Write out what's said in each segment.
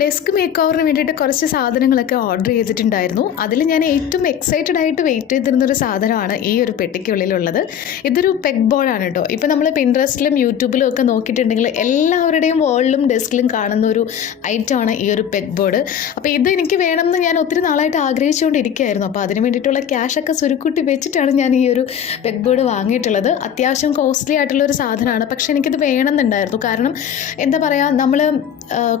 Desk make ഓവറിന് വേണ്ടിയിട്ട് കുറച്ച് സാധനങ്ങളൊക്കെ ഓർഡർ ചെയ്തിട്ടുണ്ടായിരുന്നു. അതിൽ ഞാൻ ഏറ്റവും എക്സൈറ്റഡ് ആയിട്ട് വെയിറ്റ് ചെയ്തിരുന്നൊരു സാധനമാണ് ഈ ഒരു പെട്ടിക്കുള്ളിലുള്ളത്. ഇതൊരു പെഗ് ബോർഡാണ് കേട്ടോ. ഇപ്പോൾ നമ്മൾ പിൻട്രസ്റ്റിലും യൂട്യൂബിലും ഒക്കെ നോക്കിയിട്ടുണ്ടെങ്കിൽ എല്ലാവരുടെയും വാളിലും ഡെസ്കിലും കാണുന്ന ഒരു ഐറ്റമാണ് ഈ ഒരു പെഗ് ബോർഡ്. അപ്പോൾ ഇത് എനിക്ക് വേണമെന്ന് ഞാൻ ഒത്തിരി നാളായിട്ട് ആഗ്രഹിച്ചുകൊണ്ടിരിക്കുകയായിരുന്നു. അപ്പോൾ അതിന് വേണ്ടിയിട്ടുള്ള ക്യാഷൊക്കെ സുരുക്കൂട്ടി വെച്ചിട്ടാണ് ഞാൻ ഈ ഒരു പെഗ് ബോർഡ് വാങ്ങിയിട്ടുള്ളത്. അത്യാവശ്യം കോസ്റ്റ്ലി ആയിട്ടുള്ളൊരു സാധനമാണ്. പക്ഷേ എനിക്കിത് വേണമെന്നുണ്ടായിരുന്നു. കാരണം എന്താ പറയുക, നമ്മൾ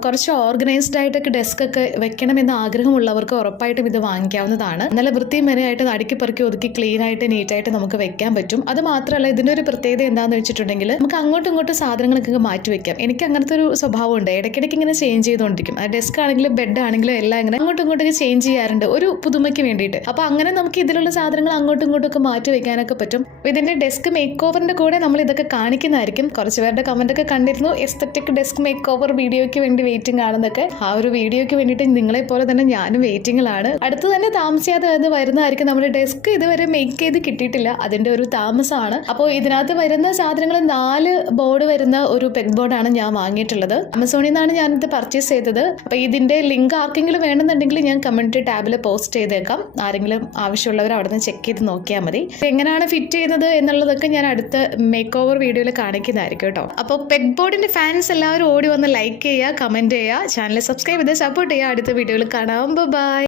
കുറച്ച് ഓർഗനൈസ്ഡ് ആയിട്ടൊക്കെ ഡെസ്കൊക്കെ വെക്കണമെന്ന് ആഗ്രഹമുള്ളവർക്ക് ഉറപ്പായിട്ടും ഇത് വാങ്ങിക്കാവുന്നതാണ്. നല്ല വൃത്തിയും മെനയായിട്ട് അടുക്കി പെറുക്കി ഒതുക്കി ക്ലീൻ ആയിട്ട് നീറ്റായിട്ട് നമുക്ക് വെക്കാൻ പറ്റും. അത് മാത്രമല്ല ഇതിൻ്റെ ഒരു പ്രത്യേകത എന്താണെന്ന് വെച്ചിട്ടുണ്ടെങ്കിൽ നമുക്ക് അങ്ങോട്ടും ഇങ്ങോട്ടും സാധനങ്ങളൊക്കെ മാറ്റി വെക്കാം. എനിക്ക് അങ്ങനത്തെ ഒരു സ്വഭാവമുണ്ട്. ഇടയ്ക്കിടയ്ക്ക് ഇങ്ങനെ ചേഞ്ച് ചെയ്തുകൊണ്ടിരിക്കും. ഡെസ്ക് ആണെങ്കിലും ബെഡ് ആണെങ്കിലും എല്ലാം ഇങ്ങനെ അങ്ങോട്ടും ഇങ്ങോട്ടൊക്കെ ചേഞ്ച് ചെയ്യാറുണ്ട് ഒരു പുതുമയ്ക്ക് വേണ്ടിയിട്ട്. അപ്പോൾ അങ്ങനെ നമുക്ക് ഇതിലുള്ള സാധനങ്ങൾ അങ്ങോട്ടും ഇങ്ങോട്ടും ഒക്കെ മാറ്റി വെക്കാനൊക്കെ പറ്റും. ഇതിൻ്റെ ഡെസ്ക് മേക്ക് ഓവറിൻ്റെ കൂടെ നമ്മൾ ഇതൊക്കെ കാണിക്കുന്നതായിരിക്കും. കുറച്ച് പേരുടെ കമൻറ്റൊക്കെ കണ്ടിരുന്നു, എസ്തെറ്റിക് ഡെസ്ക് മേക്ക് ഓവർ വീഡിയോയ്ക്ക് വേണ്ടി വെയിറ്റിംഗ് ആണെന്നൊക്കെ. ആ ഒരു വീഡിയോയ്ക്ക് വേണ്ടിയിട്ട് നിങ്ങളെ പോലെ തന്നെ ഞാനും വെയിറ്റിംഗിലാണ്. അടുത്ത് തന്നെ താമസിയാതെ അത് വരുന്നതായിരിക്കും. നമ്മുടെ ഡെസ്ക് ഇതുവരെ മേക്ക് ചെയ്ത് കിട്ടിയിട്ടില്ല, അതിൻ്റെ ഒരു താമസമാണ്. അപ്പോൾ ഇതിനകത്ത് വരുന്ന സാധനങ്ങൾ 4 ബോർഡ് വരുന്ന ഒരു പെഗ് ബോർഡാണ് ഞാൻ വാങ്ങിയിട്ടുള്ളത്. ആമസോണിൽ നിന്നാണ് ഞാനിത് പർച്ചേസ് ചെയ്തത്. അപ്പോൾ ഇതിൻ്റെ ലിങ്ക് ആർക്കെങ്കിലും വേണമെന്നുണ്ടെങ്കിൽ ഞാൻ കമൻറ്റ് ടാബിൽ പോസ്റ്റ് ചെയ്തേക്കാം. ആരെങ്കിലും ആവശ്യമുള്ളവർ അവിടെ നിന്ന് ചെക്ക് ചെയ്ത് നോക്കിയാൽ മതി. എങ്ങനെയാണ് ഫിറ്റ് ചെയ്യുന്നത് എന്നുള്ളതൊക്കെ ഞാൻ അടുത്ത മേക്ക് ഓവർ വീഡിയോയിൽ കാണിക്കുന്നതായിരിക്കും കേട്ടോ. അപ്പോൾ പെഗ് ബോർഡിൻ്റെ ഫാൻസ് എല്ലാവരും ഓടി വന്ന് ലൈക്ക് ചെയ്യുക, കമൻറ്റ് ചെയ്യുക, ചാനൽ സബ്സ്ക്രൈബ് ചെയ്ത് സപ്പോർട്ട് ചെയ്യുക. അടുത്ത വീഡിയോയിൽ കാണാം. ബൈ.